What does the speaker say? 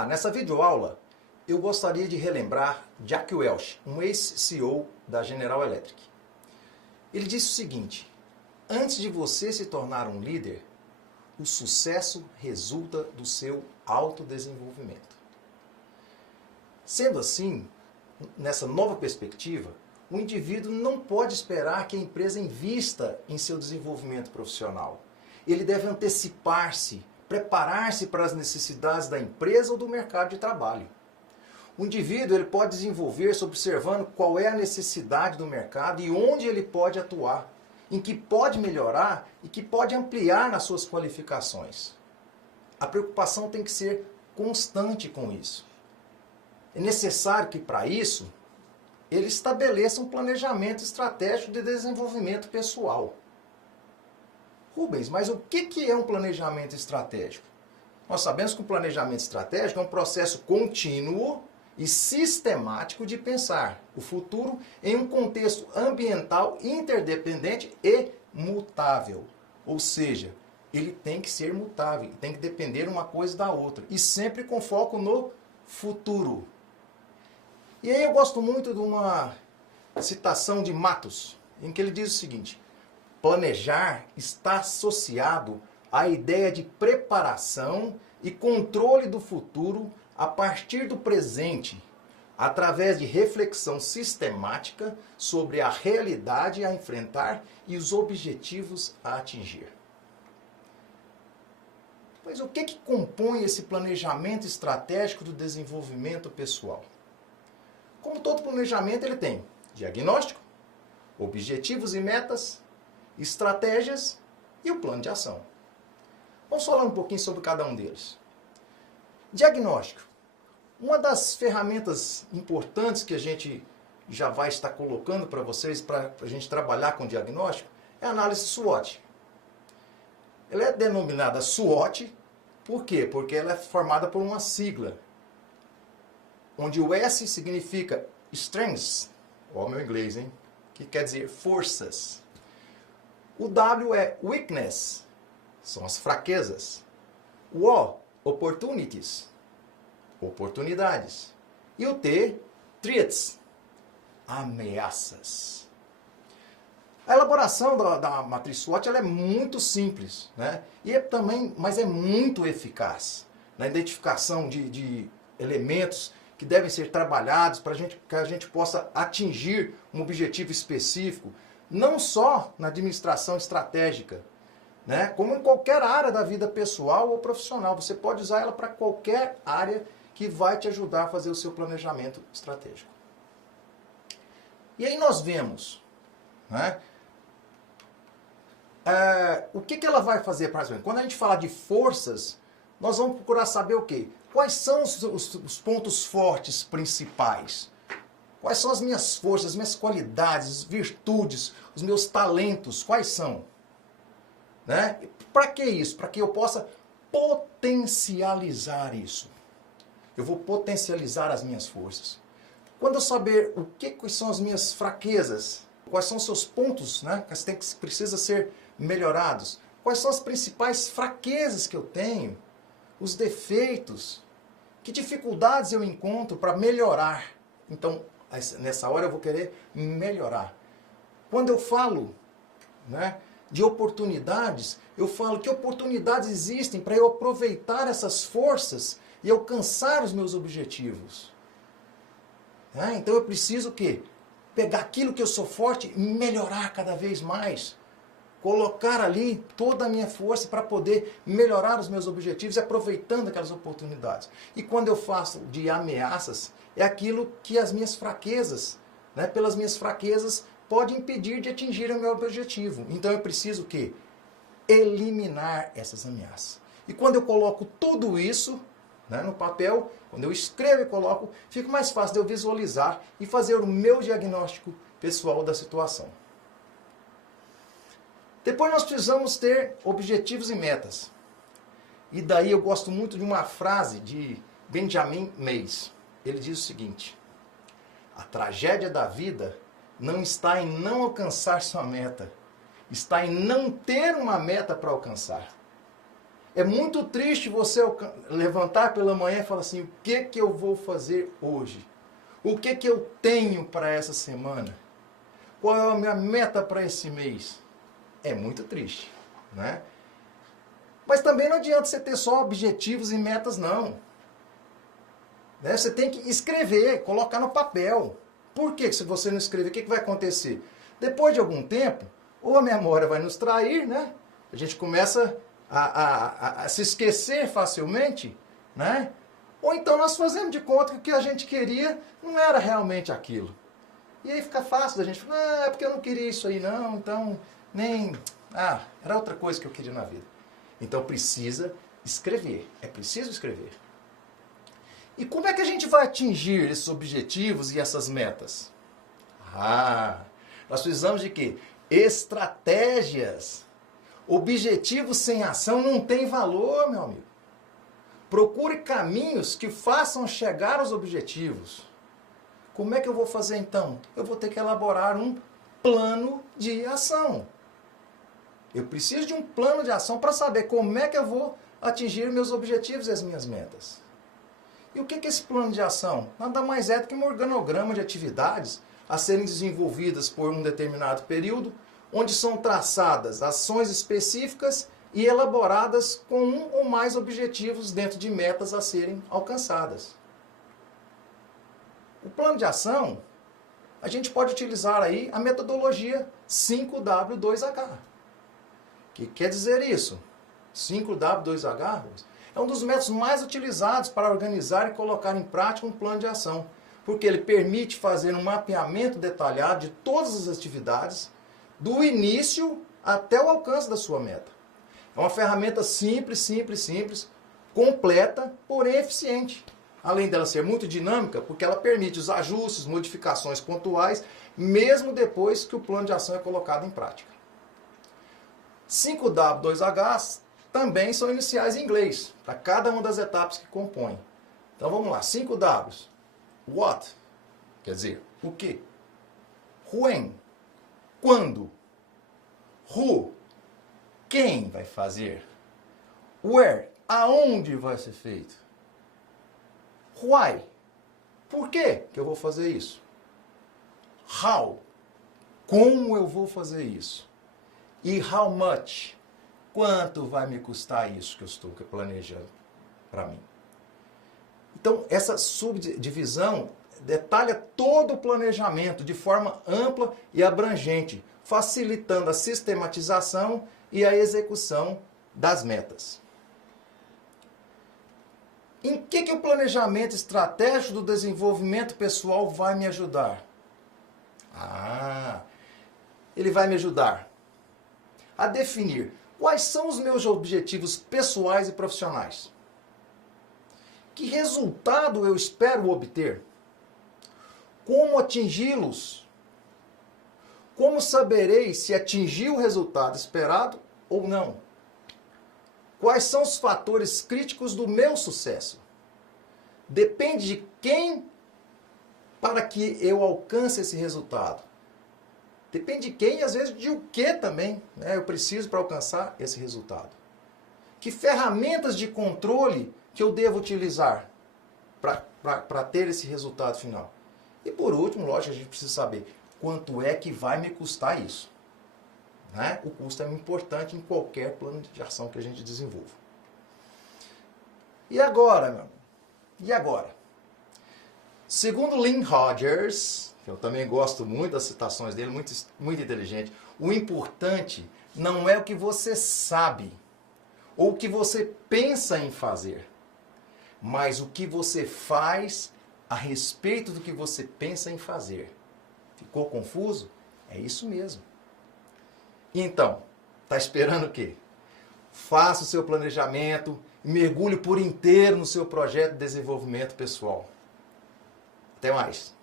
Olá, nessa videoaula eu gostaria de relembrar Jack Welch, um ex-CEO da General Electric. Ele disse o seguinte: antes de você se tornar um líder, o sucesso resulta do seu autodesenvolvimento. Sendo assim, nessa nova perspectiva, o indivíduo não pode esperar que a empresa invista em seu desenvolvimento profissional. Ele deve antecipar-se, preparar-se para as necessidades da empresa ou do mercado de trabalho. O indivíduo ele pode desenvolver-se observando qual é a necessidade do mercado e onde ele pode atuar, em que pode melhorar e que pode ampliar nas suas qualificações. A preocupação tem que ser constante com isso. É necessário que, para isso, ele estabeleça um planejamento estratégico de desenvolvimento pessoal. Rubens, mas o que é um planejamento estratégico? Nós sabemos que um planejamento estratégico é um processo contínuo e sistemático de pensar o futuro em um contexto ambiental interdependente e mutável. Ou seja, ele tem que ser mutável, tem que depender uma coisa da outra e sempre com foco no futuro. E aí eu gosto muito de uma citação de Matos, em que ele diz o seguinte: planejar está associado à ideia de preparação e controle do futuro a partir do presente, através de reflexão sistemática sobre a realidade a enfrentar e os objetivos a atingir. Mas o que compõe esse planejamento estratégico do desenvolvimento pessoal? Como todo planejamento, ele tem diagnóstico, objetivos e metas, estratégias e o plano de ação. Vamos falar um pouquinho sobre cada um deles. Diagnóstico. Uma das ferramentas importantes que a gente já vai estar colocando para vocês, para a gente trabalhar com diagnóstico, é a análise SWOT. Ela é denominada SWOT, por quê? Porque ela é formada por uma sigla, onde o S significa Strengths, ó meu inglês, hein? Que quer dizer forças. O W é Weakness, são as fraquezas. O O, Opportunities, oportunidades. E o T, Threats, ameaças. A elaboração da matriz SWOT ela é muito simples, né? Mas é muito eficaz na identificação de elementos que devem ser trabalhados para que a gente possa atingir um objetivo específico, não só na administração estratégica, né? Como em qualquer área da vida pessoal ou profissional. Você pode usar ela para qualquer área que vai te ajudar a fazer o seu planejamento estratégico. E aí nós vemos, né? O que ela vai fazer para nós? Quando a gente fala de forças, nós vamos procurar saber o quê? Quais são os pontos fortes principais? Quais são as minhas forças, as minhas qualidades, as virtudes, os meus talentos? Quais são? Né? Para que isso? Para que eu possa potencializar isso. Eu vou potencializar as minhas forças. Quando eu saber quais são as minhas fraquezas, quais são os seus pontos, né, que precisam ser melhorados, quais são as principais fraquezas que eu tenho, os defeitos, que dificuldades eu encontro para melhorar. Então, nessa hora eu vou querer melhorar. Quando eu falo, né, de oportunidades, eu falo que oportunidades existem para eu aproveitar essas forças e alcançar os meus objetivos. Então eu preciso o quê? Pegar aquilo que eu sou forte e melhorar cada vez mais. Colocar ali toda a minha força para poder melhorar os meus objetivos e aproveitando aquelas oportunidades. E quando eu faço de ameaças, é aquilo que as minhas fraquezas, né, pelas minhas fraquezas, pode impedir de atingir o meu objetivo. Então eu preciso o quê? Eliminar essas ameaças. E quando eu coloco tudo isso, né, no papel, quando eu escrevo e coloco, fica mais fácil de eu visualizar e fazer o meu diagnóstico pessoal da situação. Depois nós precisamos ter objetivos e metas. E daí eu gosto muito de uma frase de Benjamin Mays. Ele diz o seguinte: a tragédia da vida não está em não alcançar sua meta, está em não ter uma meta para alcançar. É muito triste você levantar pela manhã e falar assim, o que que eu vou fazer hoje? O que que eu tenho para essa semana? Qual é a minha meta para esse mês? É muito triste, né? Mas também não adianta você ter só objetivos e metas, não. Né? Você tem que escrever, colocar no papel. Por quê? Se você não escrever, o que vai acontecer? Depois de algum tempo, ou a memória vai nos trair, né? A gente começa a se esquecer facilmente, né? Ou então nós fazemos de conta que o que a gente queria não era realmente aquilo. E aí fica fácil da gente falar, é porque eu não queria isso aí não, então nem... era outra coisa que eu queria na vida. Então precisa escrever, é preciso escrever. E como é que a gente vai atingir esses objetivos e essas metas? Nós precisamos de quê? Estratégias. Objetivos sem ação não tem valor, meu amigo. Procure caminhos que façam chegar aos objetivos. Como é que eu vou fazer então? Eu vou ter que elaborar um plano de ação. Eu preciso de um plano de ação para saber como é que eu vou atingir meus objetivos e as minhas metas. E o que é esse plano de ação? Nada mais é do que um organograma de atividades a serem desenvolvidas por um determinado período, onde são traçadas ações específicas e elaboradas com um ou mais objetivos dentro de metas a serem alcançadas. O plano de ação, a gente pode utilizar aí a metodologia 5W2H. O que quer dizer isso? 5W2H é um dos métodos mais utilizados para organizar e colocar em prática um plano de ação, porque ele permite fazer um mapeamento detalhado de todas as atividades, do início até o alcance da sua meta. É uma ferramenta simples, completa, porém eficiente. Além dela ser muito dinâmica, porque ela permite os ajustes, modificações pontuais, mesmo depois que o plano de ação é colocado em prática. 5W2H também são iniciais em inglês, para cada uma das etapas que compõem. Então vamos lá, 5Ws. What, quer dizer, o que? When, quando? Who, quem vai fazer? Where, aonde vai ser feito? Why, por que eu vou fazer isso? How, como eu vou fazer isso? E how much, quanto vai me custar isso que eu estou planejando para mim? Então, essa subdivisão detalha todo o planejamento de forma ampla e abrangente, facilitando a sistematização e a execução das metas. Em que o planejamento estratégico do desenvolvimento pessoal vai me ajudar? Ele vai me ajudar a definir quais são os meus objetivos pessoais e profissionais. Que resultado eu espero obter? Como atingi-los? Como saberei se atingi o resultado esperado ou não? Quais são os fatores críticos do meu sucesso? Depende de quem para que eu alcance esse resultado. Depende de quem e às vezes de o que também, né, eu preciso para alcançar esse resultado. Que ferramentas de controle que eu devo utilizar para ter esse resultado final? E por último, lógico, a gente precisa saber quanto é que vai me custar isso. Né? O custo é importante em qualquer plano de ação que a gente desenvolva. E agora, meu amigo? E agora? Segundo Lynn Rogers, que eu também gosto muito das citações dele, muito inteligente, o importante não é o que você sabe ou o que você pensa em fazer, mas o que você faz a respeito do que você pensa em fazer. Ficou confuso? É isso mesmo. Então, está esperando o quê? Faça o seu planejamento e mergulhe por inteiro no seu projeto de desenvolvimento pessoal. Até mais!